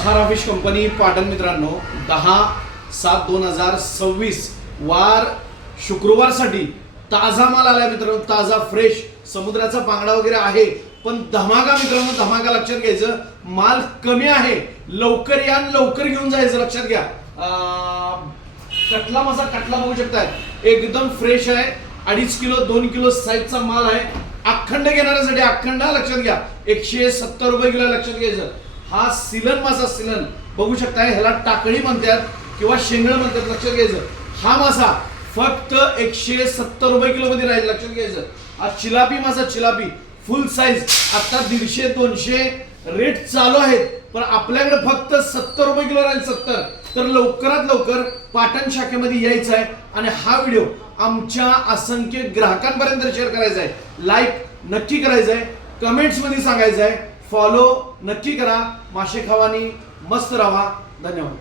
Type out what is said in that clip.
सहारा fish company Patan मित्रांनो 10/7/2026 वार शुक्रवारसाठी ताजा माल आलाय मित्रांनो, ताजा फ्रेश समुद्राचा बांगडा वगैरे आहे, पण धमाका मित्रांनो, धमाका लक्षात घ्यायचं, माल कमी आहे, लवकर या लवकर घेऊन जायचं, लक्षात घ्या। कटला मासा कटला बघू शकताय, एकदम फ्रेश आहे, 2.5 किलो 2 किलो साईजचा माल आहे, अखंड घेणाऱ्यासाठी अखंड, लक्षात घ्या 170 रुपये किलो, लक्षात घ्यायचं। हा सिलन मासा, सिलन बघू शकताय, ह्याला टाकळी म्हणतात किंवा शेंगळ म्हणतात, लक्षात घ्यायचं। हा मासा फक्त 170 रुपये किलो मध्ये राहील, लक्षात घ्यायचं। हा चिलापी मासा, चिलापी फुल साईज, आता 150-200 रेट चालू आहेत, पण आपल्याकडे फक्त 70 रुपये किलो राहील, 70। तर लवकरात लवकर पाटण शाखेमध्ये यायचं आहे आणि हा व्हिडिओ आमच्या असंख्य ग्राहकांपर्यंत शेअर करायचा आहे, लाईक नक्की करायचं आहे, कमेंट्स मध्ये सांगायचं आहे, फॉलो नक्की करा। मासे खावानी मस्त राहा, धन्यवाद।